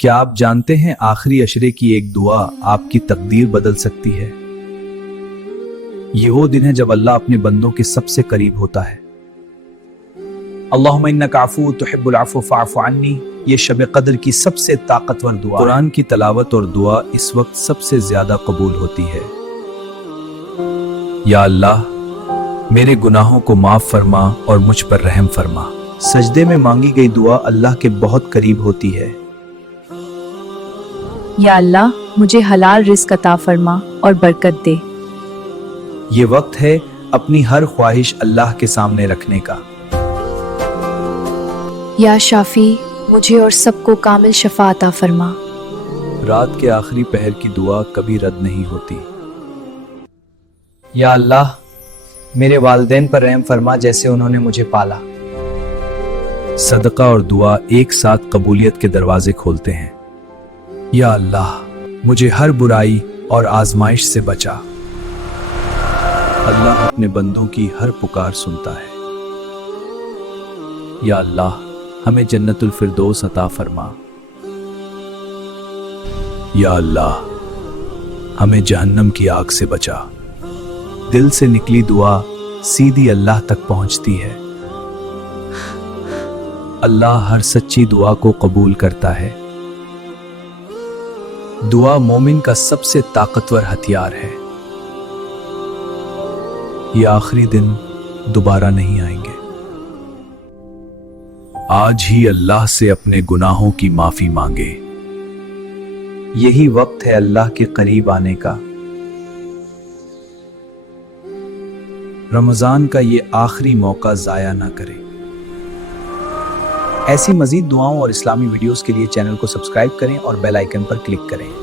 کیا آپ جانتے ہیں آخری عشرے کی ایک دعا آپ کی تقدیر بدل سکتی ہے؟ یہ وہ دن ہے جب اللہ اپنے بندوں کے سب سے قریب ہوتا ہے۔ اللہم انک عفو تحب العفو فاعف عنی، یہ شب قدر کی سب سے طاقتور دعا ہے۔ قرآن کی تلاوت اور دعا اس وقت سب سے زیادہ قبول ہوتی ہے۔ یا اللہ، میرے گناہوں کو معاف فرما اور مجھ پر رحم فرما۔ سجدے میں مانگی گئی دعا اللہ کے بہت قریب ہوتی ہے۔ یا اللہ، مجھے حلال رزق عطا فرما اور برکت دے۔ یہ وقت ہے اپنی ہر خواہش اللہ کے سامنے رکھنے کا۔ یا شافی، مجھے اور سب کو کامل شفا عطا فرما۔ رات کے آخری پہر کی دعا کبھی رد نہیں ہوتی۔ یا اللہ، میرے والدین پر رحم فرما جیسے انہوں نے مجھے پالا۔ صدقہ اور دعا ایک ساتھ قبولیت کے دروازے کھولتے ہیں۔ یا اللہ، مجھے ہر برائی اور آزمائش سے بچا۔ اللہ اپنے بندوں کی ہر پکار سنتا ہے۔ یا اللہ، ہمیں جنت الفردوس عطا فرما۔ یا اللہ، ہمیں جہنم کی آگ سے بچا۔ دل سے نکلی دعا سیدھی اللہ تک پہنچتی ہے۔ اللہ ہر سچی دعا کو قبول کرتا ہے۔ دعا مومن کا سب سے طاقتور ہتھیار ہے۔ یہ آخری دن دوبارہ نہیں آئیں گے۔ آج ہی اللہ سے اپنے گناہوں کی معافی مانگے۔ یہی وقت ہے اللہ کے قریب آنے کا۔ رمضان کا یہ آخری موقع ضائع نہ کرے۔ ایسی مزید دعاؤں اور اسلامی ویڈیوز کے لیے چینل کو سبسکرائب کریں اور بیل آئیکن پر کلک کریں۔